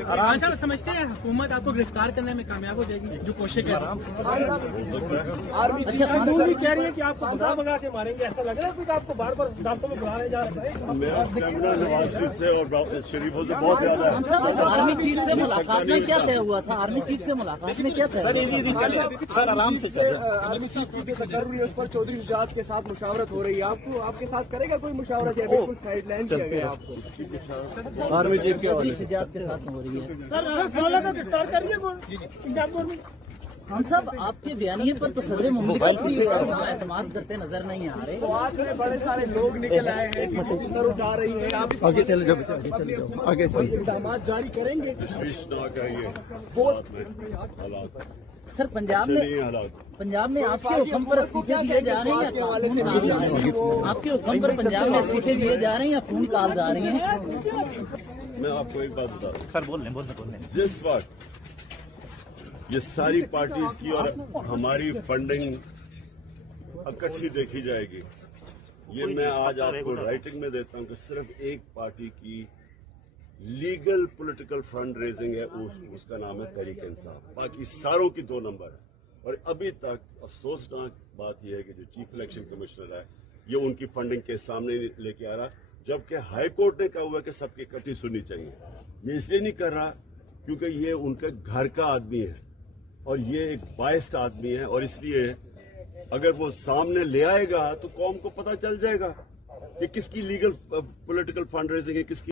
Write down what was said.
अच्छा समझते हैं हुकूमत आपको गिरफ्तार करने में कामयाब हो जाएगी जो कोशिश कर रही है? भी कह रही है कि आपको भगा भगा के मारेंगे, ऐसा लग रहा है कि आपको बार बार अदालतों में बुलाने जा रहा है? मेरा स्टैमिना नवाज शरीफ से और शरीफों से बहुत ज्यादा है। आर्मी चीफ से मुलाकात में क्या तय हुआ था? आर्मी चीफ से मुलाकात में क्या तय हुआ? सर आराम से आर्मी चीफ की जो तकर्री है उस पर चौधरी शुजात के साथ मुशावरत हो रही है, आपको आपके साथ करेगा कोई मुशावरत या बिल्कुल साइडलाइन किया गया आपको? आर्मी चीफ के चौधरी शुजात के साथ हो रही है। सर गिरफ्तार कर लिया हम सब आपके बयानिए पर तो सदर मुमलिकत एतमाद करते नजर नहीं आ रहे। तो आज में बड़े सारे लोग निकल आए हैं, बीजेपी सर उठा रही है, आप आगे चले जाओ, आगे इकदाम जारी करेंगे। तशवीशनाक है ये हालात। सर पंजाब में आपके हुक्म पर इस्तीफे दिए जा रहे हैं या खून काल जा रहे हैं? आपके हुक्म पर पंजाब में इस्तीफे दिए जा रहे हैं या खून काल जा रहे हैं? मैं आपको एक बात बता दूं, सर बोल लें। जिस वक्त ये सारी पार्टीज की और हमारी फंडिंग इकट्ठी देखी जाएगी, ये मैं आज आपको राइटिंग में देता हूं कि सिर्फ एक पार्टी की लीगल पॉलिटिकल फंड रेजिंग है, उसका नाम है तहरीक इंसाफ, बाकी सारों की 2 नंबर है। और अभी तक अफसोसनाक बात यह है कि जो चीफ इलेक्शन कमिश्नर है ये उनकी फंडिंग के सामने लेके आ रहा, जबकि हाई कोर्ट ने कहा हुआ है कि सबकी इकट्ठी सुननी चाहिए। ये इसलिए नहीं कर रहा क्योंकि ये उनके घर का आदमी है और ये एक बायस्ड आदमी है, और इसलिए अगर वो सामने ले आएगा तो कौम को पता चल जाएगा कि किसकी लीगल पॉलिटिकल फंड रेजिंग है, किसकी